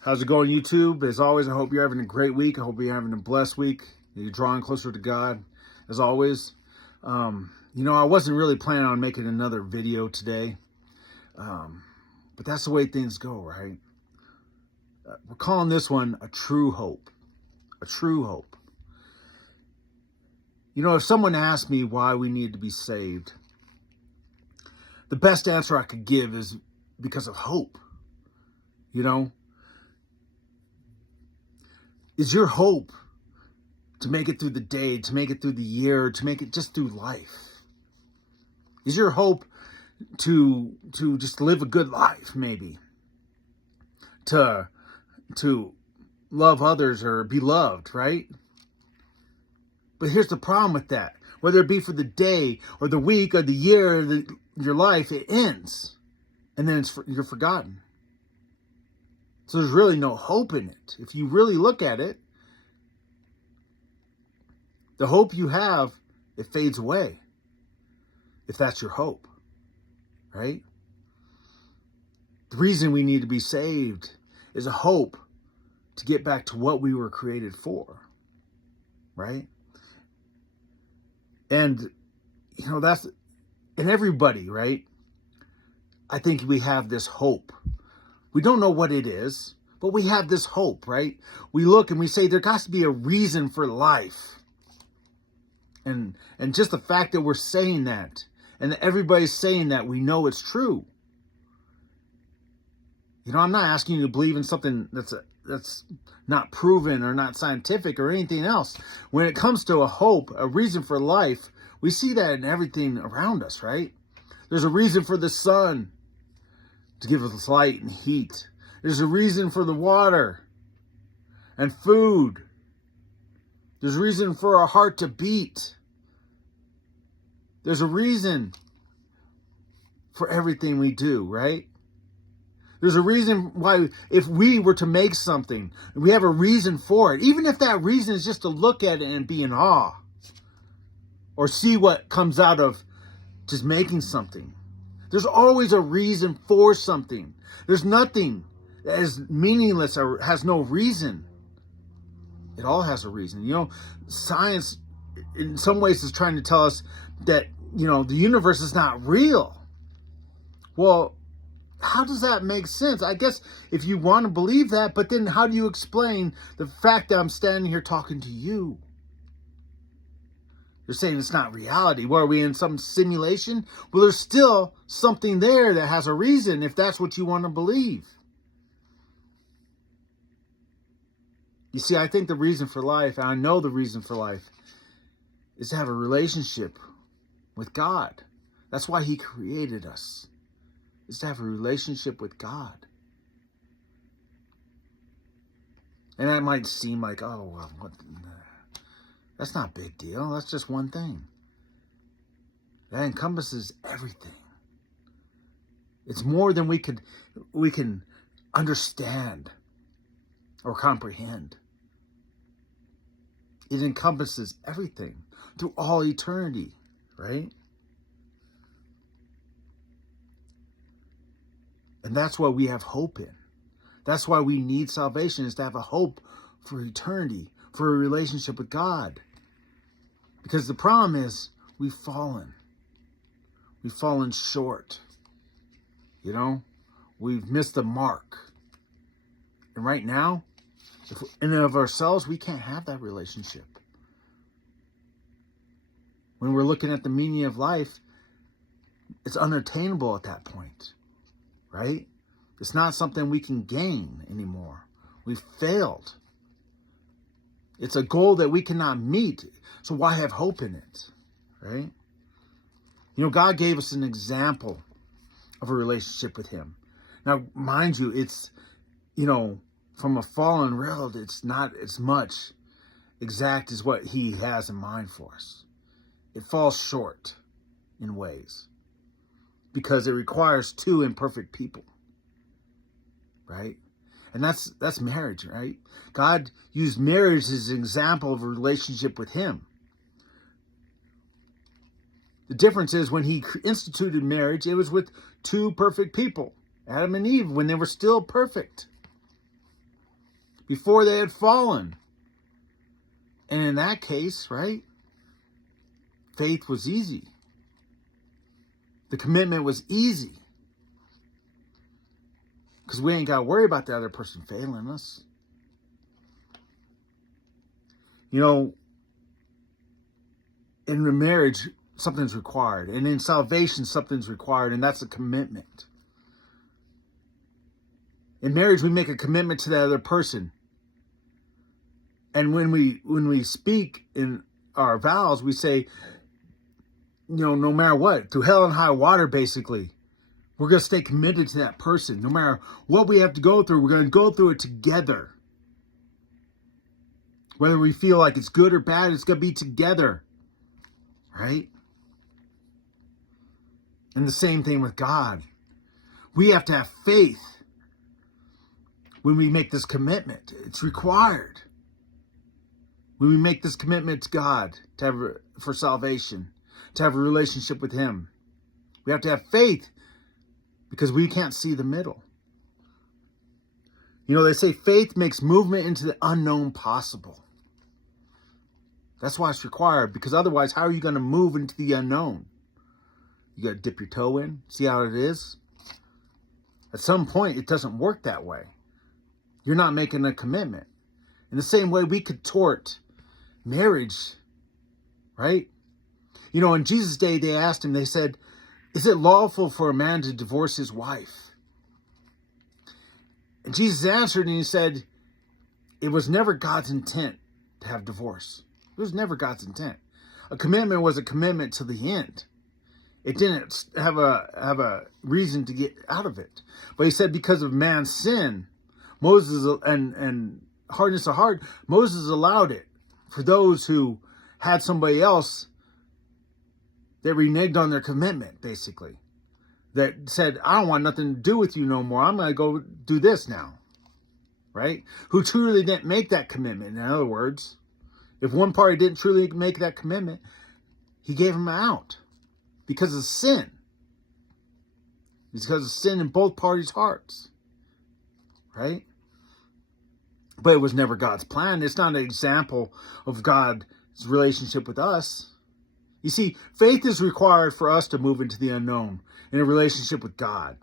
How's it going, YouTube? As always, I hope you're having a great week. I hope you're having a blessed week. You're drawing closer to God, as always. I wasn't really planning on making another video today, but that's the way things go, right? We're calling this one a true hope. A true hope. If someone asked me why we need to be saved, the best answer I could give is because of hope. Is your hope to make it through the day, to make it through the year, to make it just through life? Is your hope to just live a good life, maybe? To love others or be loved, right? But here's the problem with that. Whether it be for the day or the week or the year or your life, it ends. And then you're forgotten. So there's really no hope in it. If you really look at it, the hope you have, it fades away. If that's your hope, right? The reason we need to be saved is a hope to get back to what we were created for, right? And, that's in everybody, right? I think we have this hope. We don't know what it is, but we have this hope, right? We look and we say there has to be a reason for life. And just the fact that we're saying that and that everybody's saying that, we know it's true. I'm not asking you to believe in something that's not proven or not scientific or anything else. When it comes to a hope, a reason for life, we see that in everything around us, right? There's a reason for the sun to give us light and heat. There's a reason for the water and food. There's a reason for our heart to beat. There's a reason for everything we do, right? There's a reason why, if we were to make something, we have a reason for it. Even if that reason is just to look at it and be in awe. Or see what comes out of just making something. There's always a reason for something. There's nothing that is meaningless or has no reason. It all has a reason. Science in some ways is trying to tell us that, the universe is not real. Well, how does that make sense? I guess if you want to believe that, but then how do you explain the fact that I'm standing here talking to you? You're saying it's not reality. What, are we in some simulation? Well, there's still something there that has a reason if that's what you want to believe. You see, I think the reason for life, and I know the reason for life, is to have a relationship with God. That's why He created us, is to have a relationship with God. And that might seem like, oh, well, what? That's not a big deal. That's just one thing. That encompasses everything. It's more than we can understand or comprehend. It encompasses everything through all eternity, right? And that's what we have hope in. That's why we need salvation, is to have a hope for eternity, for a relationship with God. Because the problem is, we've fallen. We've fallen short. We've missed the mark. And right now, in and of ourselves, we can't have that relationship. When we're looking at the meaning of life, it's unattainable at that point. Right? It's not something we can gain anymore. We've failed. It's a goal that we cannot meet. So why have hope in it? Right? God gave us an example of a relationship with Him. Now, mind you, it's, from a fallen world, it's not as much exact as what He has in mind for us. It falls short in ways because it requires two imperfect people. Right? And that's marriage, right? God used marriage as an example of a relationship with Him. The difference is when He instituted marriage, it was with two perfect people, Adam and Eve, when they were still perfect. before they had fallen. And in that case, right, faith was easy. The commitment was easy. Because we ain't got to worry about the other person failing us. You know, in a marriage, something's required. And in salvation, something's required. And that's a commitment. In marriage, we make a commitment to the other person. And when we speak in our vows, we say, no matter what, through hell and high water, basically, we're going to stay committed to that person. No matter what we have to go through, we're going to go through it together. Whether we feel like it's good or bad, it's going to be together. Right? And the same thing with God. We have to have faith when we make this commitment. It's required. When we make this commitment to God for salvation, to have a relationship with Him, we have to have faith because we can't see the middle. They say faith makes movement into the unknown possible. That's why it's required, because otherwise, how are you going to move into the unknown? You got to dip your toe in, see how it is. At some point, it doesn't work that way. You're not making a commitment. In the same way, we contort marriage, right? In Jesus' day, they asked him, they said, is it lawful for a man to divorce his wife? And Jesus answered and he said, it was never God's intent to have divorce. It was never God's intent. A commitment was a commitment to the end. It didn't have a reason to get out of it. But he said because of man's sin, Moses and hardness of heart, Moses allowed it for those who had somebody else that reneged on their commitment, basically. That said, I don't want nothing to do with you no more. I'm going to go do this now. Right? Who truly didn't make that commitment. In other words, if one party didn't truly make that commitment, he gave them out. Because of sin. It's because of sin in both parties' hearts. Right? But it was never God's plan. It's not an example of God's relationship with us. You see, faith is required for us to move into the unknown in a relationship with God.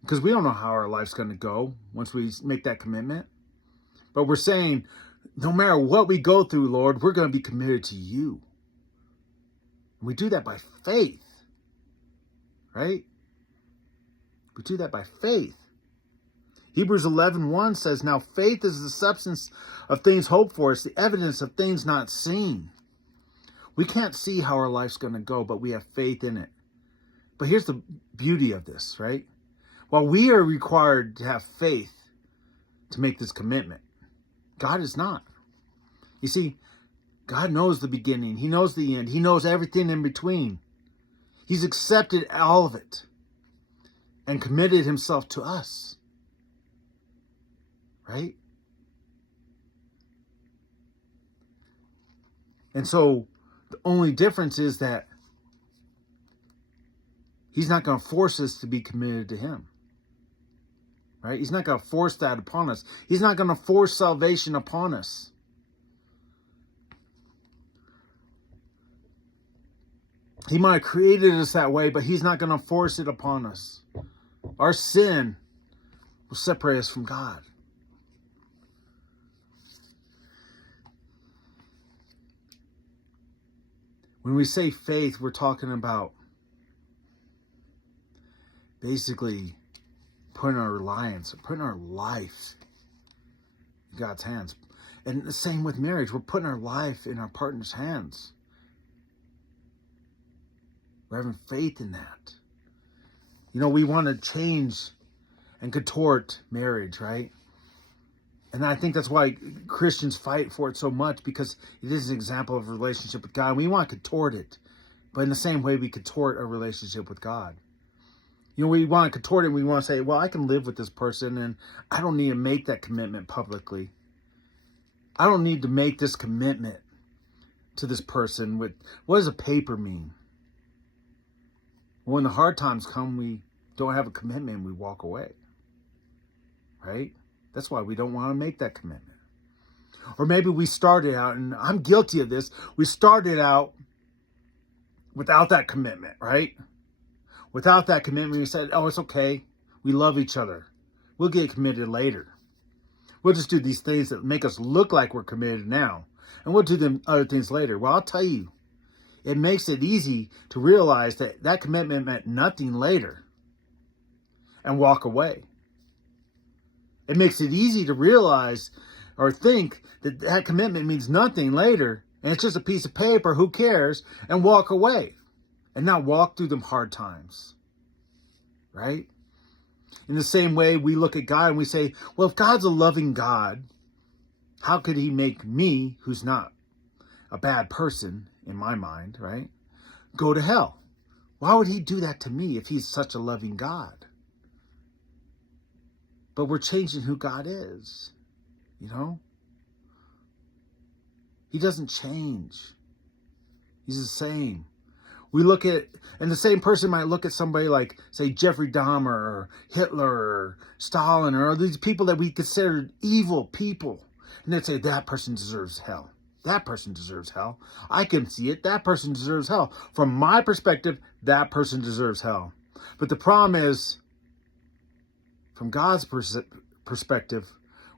Because we don't know how our life's going to go once we make that commitment. But we're saying, no matter what we go through, Lord, we're going to be committed to you. And we do that by faith. Right? We do that by faith. Hebrews 11:1 says, now faith is the substance of things hoped for. It's the evidence of things not seen. We can't see how our life's going to go, but we have faith in it. But here's the beauty of this, right? While we are required to have faith to make this commitment, God is not. You see, God knows the beginning. He knows the end. He knows everything in between. He's accepted all of it and committed himself to us. Right? And so the only difference is that he's not going to force us to be committed to him. Right? He's not going to force that upon us. He's not going to force salvation upon us. He might have created us that way, but he's not going to force it upon us. Our sin will separate us from God. When we say faith, we're talking about basically putting our reliance, putting our life in God's hands. And the same with marriage. We're putting our life in our partner's hands. We're having faith in that. We want to change and contort marriage, right? And I think that's why Christians fight for it so much, because it is an example of a relationship with God. We want to contort it, but in the same way we contort a relationship with God. We want to contort it and we want to say, well, I can live with this person and I don't need to make that commitment publicly. I don't need to make this commitment to this person. What does a paper mean? When the hard times come, we don't have a commitment and we walk away. Right? That's why we don't want to make that commitment. Or maybe we started out, and I'm guilty of this, we started out without that commitment, right? Without that commitment, we said, oh, it's okay. We love each other. We'll get committed later. We'll just do these things that make us look like we're committed now. And we'll do them other things later. Well, I'll tell you, it makes it easy to realize that that commitment meant nothing later and walk away. It makes it easy to realize or think that that commitment means nothing later and it's just a piece of paper, who cares, and walk away and not walk through them hard times, right? In the same way, we look at God and we say, well, if God's a loving God, how could he make me, who's not a bad person in my mind, right, go to hell? Why would he do that to me if he's such a loving God? But we're changing who God is, you know? He doesn't change. He's the same. We look at, and the same person might look at somebody like, say, Jeffrey Dahmer or Hitler or Stalin or these people that we consider evil people. And they'd say, that person deserves hell. That person deserves hell. I can see it. That person deserves hell. From my perspective, that person deserves hell. But the problem is, from God's perspective,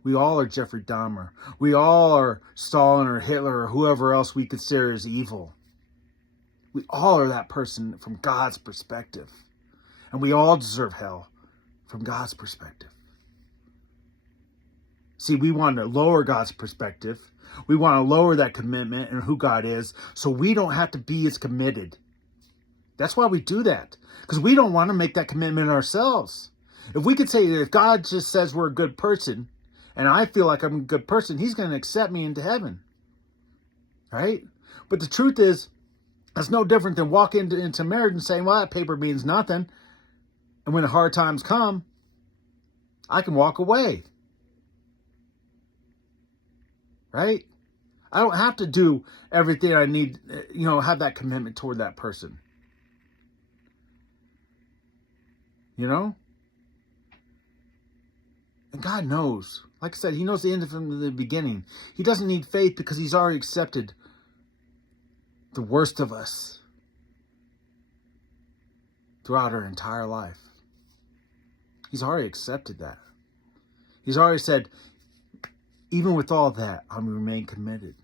we all are Jeffrey Dahmer. We all are Stalin or Hitler or whoever else we consider as evil. We all are that person from God's perspective. And we all deserve hell from God's perspective. See, we want to lower God's perspective. We want to lower that commitment and who God is so we don't have to be as committed. That's why we do that. Because we don't want to make that commitment ourselves. If we could say, if God just says we're a good person, and I feel like I'm a good person, he's going to accept me into heaven. Right? But the truth is, it's no different than walking into marriage and saying, well, that paper means nothing. And when the hard times come, I can walk away. Right? I don't have to do everything I need, have that commitment toward that person. You know? And God knows. Like I said, he knows the end from the beginning. He doesn't need faith because he's already accepted the worst of us throughout our entire life. He's already accepted that. He's already said, even with all that, I'm going to remain committed.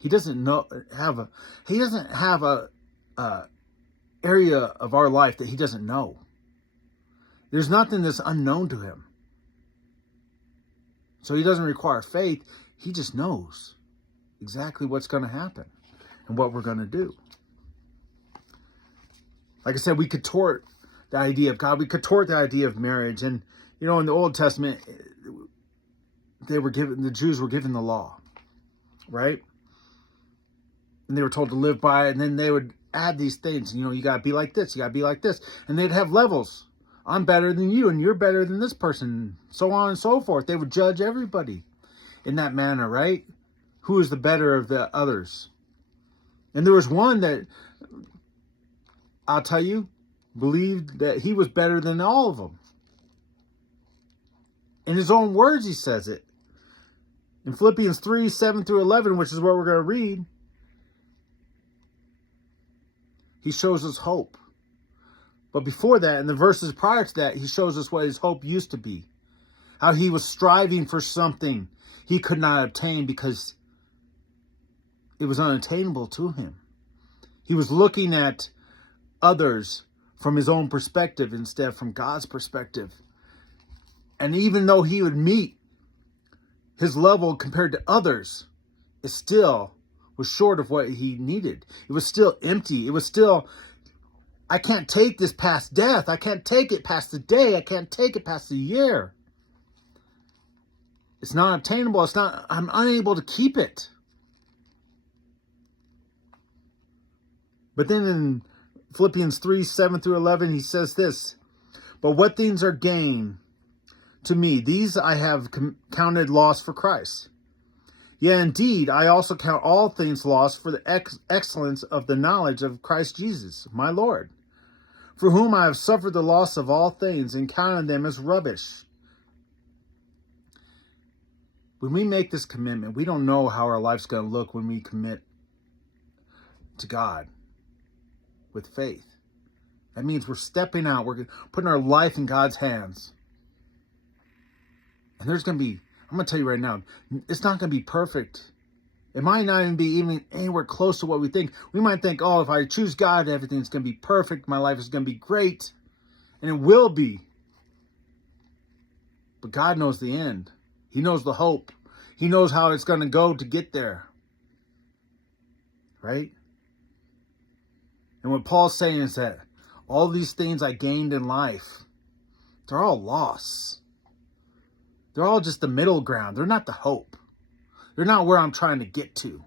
He doesn't have a area of our life that he doesn't know. There's nothing that's unknown to him. So he doesn't require faith. He just knows exactly what's going to happen and what we're going to do. Like I said, we contort the idea of God. We contort the idea of marriage. And, in the Old Testament, the Jews were given the law, right? And they were told to live by it. And then they would add these things. You got to be like this. You got to be like this. And they'd have levels. I'm better than you, and you're better than this person, so on and so forth. They would judge everybody in that manner, right? Who is the better of the others? And there was one that, I'll tell you, believed that he was better than all of them. In his own words, he says it. In Philippians 3, 7 through 11, which is what we're going to read, he shows us hope. But before that, in the verses prior to that, he shows us what his hope used to be. How he was striving for something he could not obtain because it was unattainable to him. He was looking at others from his own perspective instead from God's perspective. And even though he would meet his level compared to others, it still was short of what he needed. It was still empty. It was still, I can't take this past death. I can't take it past the day. I can't take it past the year. It's not obtainable. I'm unable to keep it. But then in Philippians 3, 7 through 11, he says this, but what things are gain to me, these I have counted loss for Christ. Yea, indeed, I also count all things loss for the excellence of the knowledge of Christ Jesus, my Lord, for whom I have suffered the loss of all things and counted them as rubbish, When we make this commitment, we don't know how our life's going to look when we commit to God with faith. That means we're stepping out. We're putting our life in God's hands. And there's going to be, I'm going to tell you right now, it's not going to be perfect. It might not even be even anywhere close to what we think. We might think, oh, if I choose God, everything's going to be perfect. My life is going to be great. And it will be. But God knows the end. He knows the hope. He knows how it's going to go to get there. Right? And what Paul's saying is that all these things I gained in life, they're all loss. They're all just the middle ground. They're not the hope. They're not where I'm trying to get to.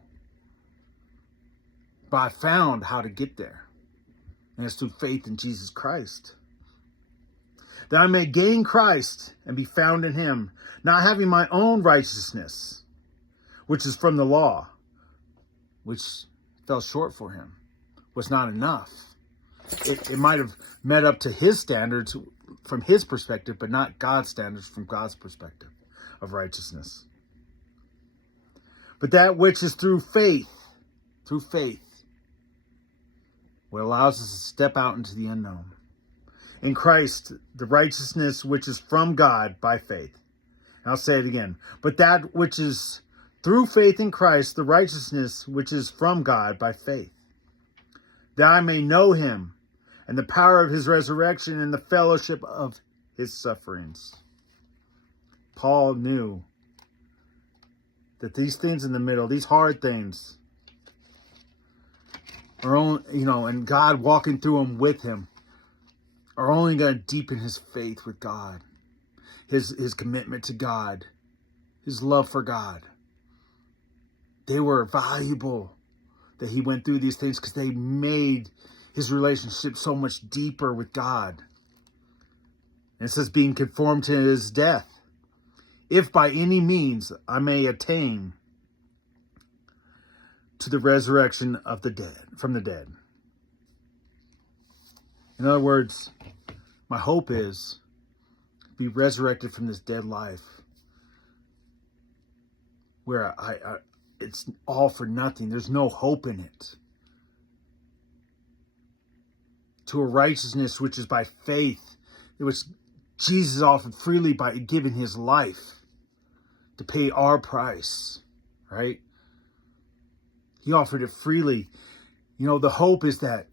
But I found how to get there. And it's through faith in Jesus Christ. That I may gain Christ and be found in him, not having my own righteousness, which is from the law, which fell short for him, was not enough. It might have met up to his standards from his perspective, but not God's standards from God's perspective of righteousness. But that which is through faith, what allows us to step out into the unknown. In Christ, the righteousness which is from God by faith. And I'll say it again. But that which is through faith in Christ, the righteousness which is from God by faith. That I may know him and the power of his resurrection and the fellowship of his sufferings. Paul knew that these things in the middle, these hard things, are only, and God walking through them with him, are only going to deepen his faith with God, his commitment to God, his love for God. They were valuable that he went through these things because they made his relationship so much deeper with God. And it says being conformed to his death, if by any means I may attain to the resurrection of the dead, from the dead. In other words, my hope is to be resurrected from this dead life where it's all for nothing. There's no hope in it. To a righteousness which is by faith, which Jesus offered freely by giving his life to pay our price, right? He offered it freely. The hope is that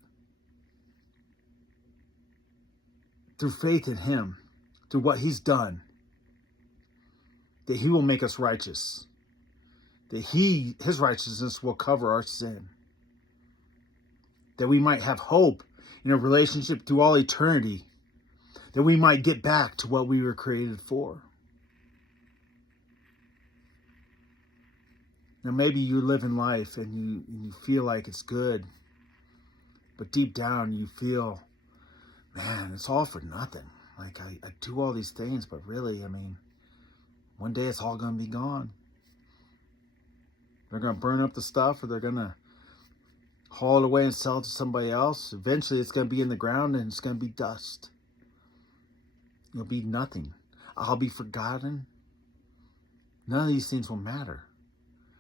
through faith in him, through what he's done, that he will make us righteous. That his righteousness will cover our sin. That we might have hope in a relationship through all eternity. That we might get back to what we were created for. Now maybe you live in life and you feel like it's good. But deep down you feel, man, it's all for nothing. Like I do all these things, but really, one day it's all going to be gone. They're going to burn up the stuff, or they're going to haul it away and sell it to somebody else. Eventually it's going to be in the ground and it's going to be dust. It'll be nothing. I'll be forgotten. None of these things will matter.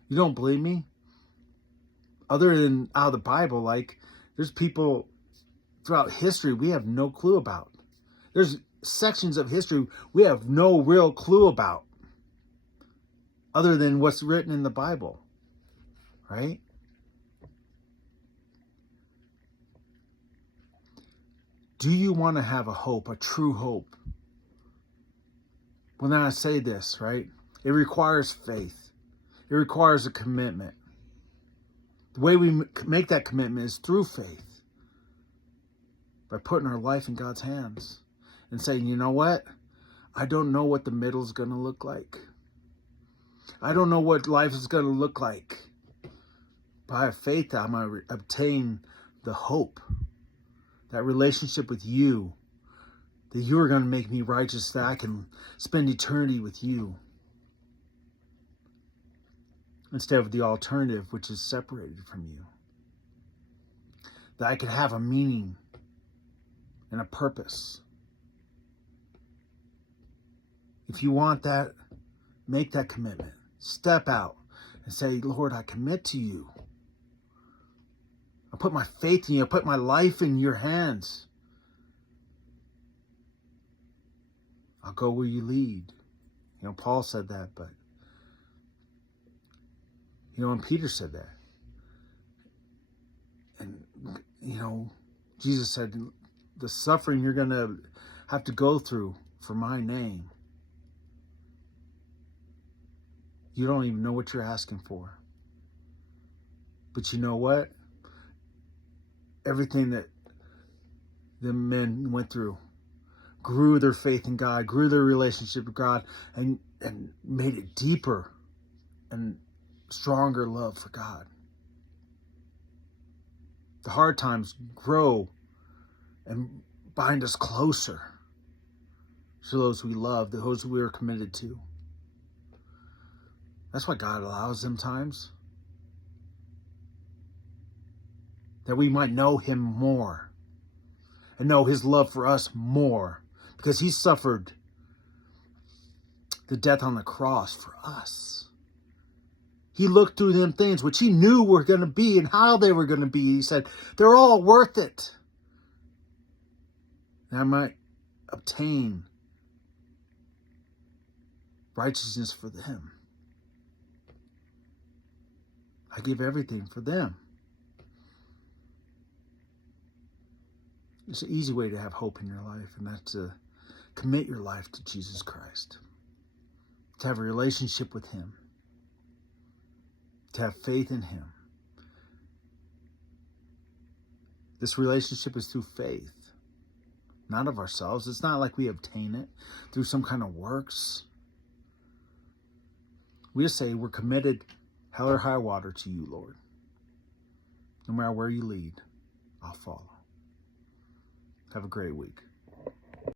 You don't believe me? Other than out of the Bible, there's people throughout history we have no clue about. There's sections of history we have no real clue about other than what's written in the Bible, right? Do you want to have a hope, a true hope? Well, then I say this, right? It requires faith. It requires a commitment. The way we make that commitment is through faith. By putting our life in God's hands. And saying, you know what? I don't know what the middle is going to look like. I don't know what life is going to look like. But I have faith that I'm going to obtain the hope. That relationship with you. That you are going to make me righteous. That I can spend eternity with you. Instead of the alternative, which is separated from you. That I could have a meaning and a purpose. If you want that, make that commitment. Step out and say, Lord, I commit to you. I put my faith in you. I put my life in your hands. I'll go where you lead. Paul said that, but, and Peter said that. And, Jesus said, the suffering you're going to have to go through for my name, you don't even know what you're asking for. But you know what? Everything that the men went through grew their faith in God, grew their relationship with God, and made it deeper and stronger love for God. The hard times grow and bind us closer to those we love, those we are committed to. That's why God allows them times. That we might know him more and know his love for us more, because he suffered the death on the cross for us. He looked through them things which he knew were going to be and how they were going to be. He said, they're all worth it. And I might obtain righteousness for them. I give everything for them. It's an easy way to have hope in your life, and that's to commit your life to Jesus Christ. To have a relationship with him. To have faith in him. This relationship is through faith, not of ourselves. It's not like we obtain it through some kind of works. We just say we're committed, hell or high water, to you, Lord. No matter where you lead, I'll follow. Have a great week.